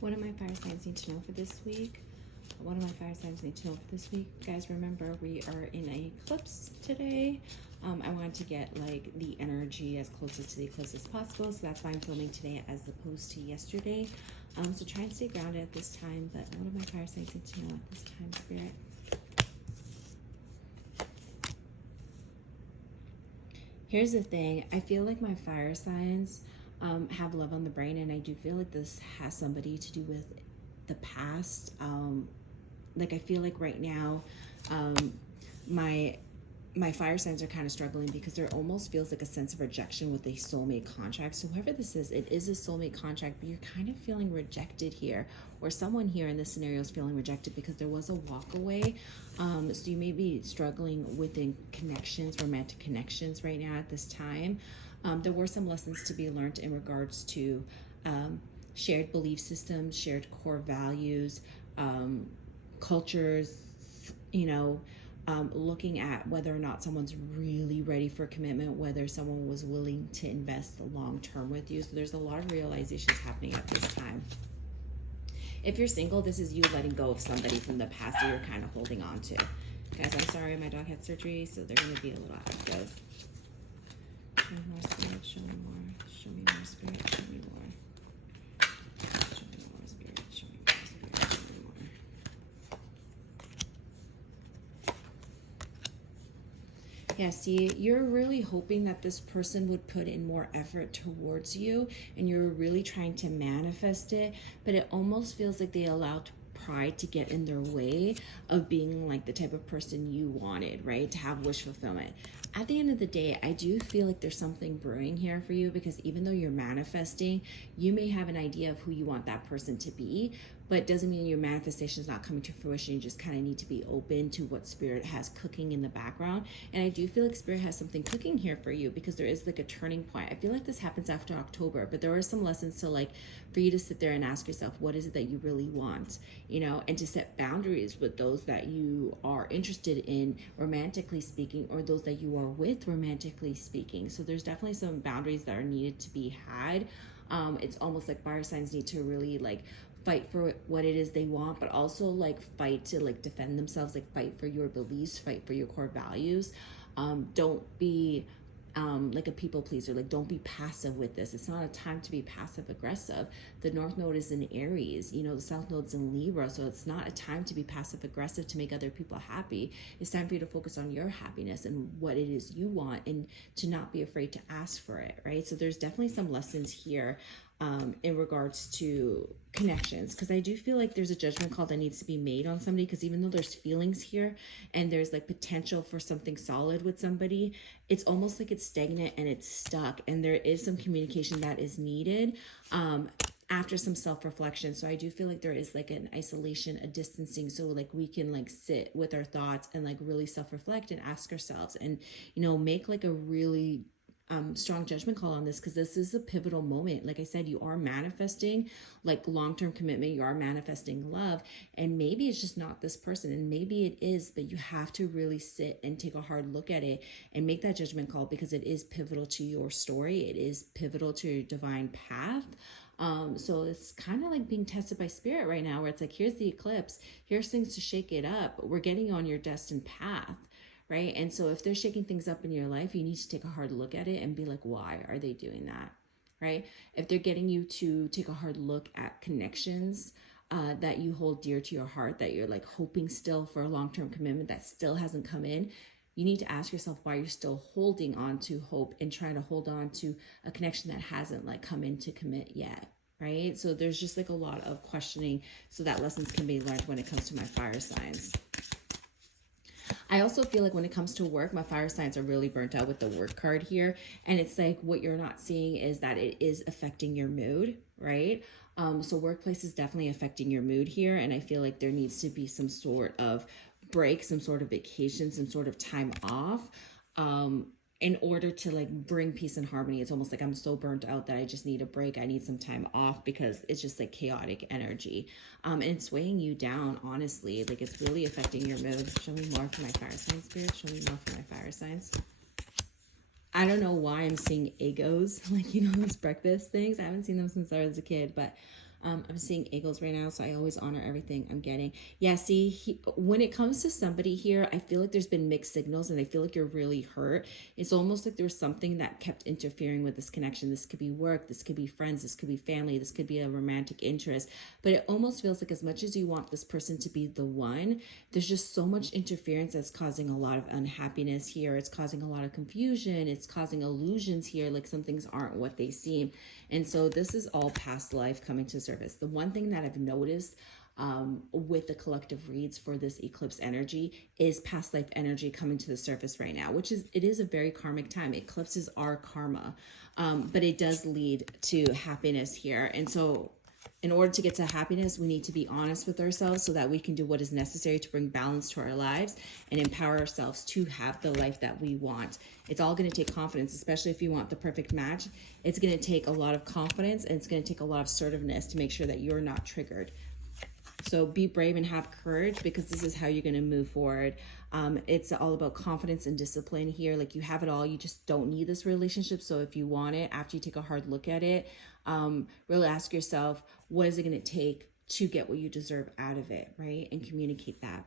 What do my fire signs need to know for this week? What do my fire signs need to know for this week? Guys, remember we are in an eclipse today. I wanted to get like the energy as closest to the eclipse as possible, so that's why I'm filming today as opposed to yesterday. So try and stay grounded at this time, but what do my fire signs need to know at this time, Spirit? Here's the thing. I feel like my fire signs have love on the brain, and I do feel like this has somebody to do with the past. Like I feel like right now, my fire signs are kind of struggling because there almost feels like a sense of rejection with a soulmate contract. So whoever this is, it is a soulmate contract, but you're kind of feeling rejected here, or someone here in this scenario is feeling rejected because there was a walk away. So you may be struggling within connections, romantic connections right now at this time. There were some lessons to be learned in regards to shared belief systems, shared core values, cultures, you know, looking at whether or not someone's really ready for commitment, whether someone was willing to invest long-term with you. So there's a lot of realizations happening at this time. If you're single, this is you letting go of somebody from the past that you're kind of holding on to. Guys, I'm sorry, my dog had surgery, so they're going to be a little active. Show me more spirit, show me more. Show me more spirit, show me more. Show me more spirit, show me more spirit, show me more. Yeah, see, you're really hoping that this person would put in more effort towards you, and you're really trying to manifest it, but it almost feels like they allowed pride to get in their way of being like the type of person you wanted, right? To have wish fulfillment. At the end of the day, I do feel like there's something brewing here for you, because even though you're manifesting, you may have an idea of who you want that person to be, but it doesn't mean your manifestation is not coming to fruition. You just kind of need to be open to what Spirit has cooking in the background. And I do feel like Spirit has something cooking here for you, because there is like a turning point. I feel like this happens after October, but there are some lessons to like for you to sit there and ask yourself, what is it that you really want, you know, and to set boundaries with those that you are interested in romantically speaking, or those that you are with romantically speaking. So there's definitely some boundaries that are needed to be had. It's almost like fire signs need to really like fight for what it is they want, but also like fight to like defend themselves, like fight for your beliefs, fight for your core values. Don't be like a people pleaser. Like, don't be passive with this. It's not a time to be passive aggressive. The North Node is in Aries, you know, the South Node's in Libra, so it's not a time to be passive aggressive to make other people happy. It's time for you to focus on your happiness and what it is you want, and to not be afraid to ask for it, right? So there's definitely some lessons here in regards to connections, because I do feel like there's a judgment call that needs to be made on somebody, because even though there's feelings here and there's like potential for something solid with somebody, it's almost like it's stagnant and it's stuck, and there is some communication that is needed after some self-reflection. So I do feel like there is like an isolation, a distancing, so like we can like sit with our thoughts and like really self-reflect and ask ourselves, and you know, make like a really strong judgment call on this, because this is a pivotal moment. Like I said, you are manifesting like long-term commitment, you are manifesting love, and maybe it's just not this person, and maybe it is, but you have to really sit and take a hard look at it and make that judgment call, because it is pivotal to your story, it is pivotal to your divine path. So it's kind of like being tested by Spirit right now, where it's like, here's the eclipse, here's things to shake it up, we're getting on your destined path. Right? And so if they're shaking things up in your life, you need to take a hard look at it and be like, why are they doing that? Right? If they're getting you to take a hard look at connections that you hold dear to your heart, that you're like hoping still for a long-term commitment that still hasn't come in, you need to ask yourself why you're still holding on to hope and trying to hold on to a connection that hasn't like come in to commit yet. Right? So there's just like a lot of questioning, so that lessons can be learned when it comes to my fire signs. I also feel like when it comes to work, my fire signs are really burnt out with the work card here. And it's like what you're not seeing is that it is affecting your mood, right? So workplace is definitely affecting your mood here. And I feel like there needs to be some sort of break, some sort of vacation, some sort of time off. In order to like bring peace and harmony. It's almost like I'm so burnt out that I just need a break. I need some time off, because it's just like chaotic energy. And it's weighing you down, honestly. Like it's really affecting your mood. Show me more for my fire signs, Spirit. Show me more for my fire signs. I don't know why I'm seeing Eggos, like, you know, those breakfast things. I haven't seen them since I was a kid, but I'm seeing eagles right now, so I always honor everything I'm getting. Yeah, see, when it comes to somebody here, I feel like there's been mixed signals and I feel like you're really hurt. It's almost like there's something that kept interfering with this connection. This could be work, this could be friends, this could be family, this could be a romantic interest. But it almost feels like as much as you want this person to be the one, there's just so much interference that's causing a lot of unhappiness here. It's causing a lot of confusion. It's causing illusions here, like some things aren't what they seem. And so this is all past life coming to surface. The one thing that I've noticed with the collective reads for this eclipse energy is past life energy coming to the surface right now, which is, it is a very karmic time. Eclipses are karma, but it does lead to happiness here. And so in order to get to happiness, we need to be honest with ourselves so that we can do what is necessary to bring balance to our lives and empower ourselves to have the life that we want. It's all going to take confidence, especially if you want the perfect match. It's going to take a lot of confidence, and it's going to take a lot of assertiveness to make sure that you're not triggered. So be brave and have courage, because this is how you're going to move forward. It's all about confidence and discipline here. Like, you have it all. You just don't need this relationship. So if you want it, after you take a hard look at it, really ask yourself, what is it going to take to get what you deserve out of it, right? And communicate that.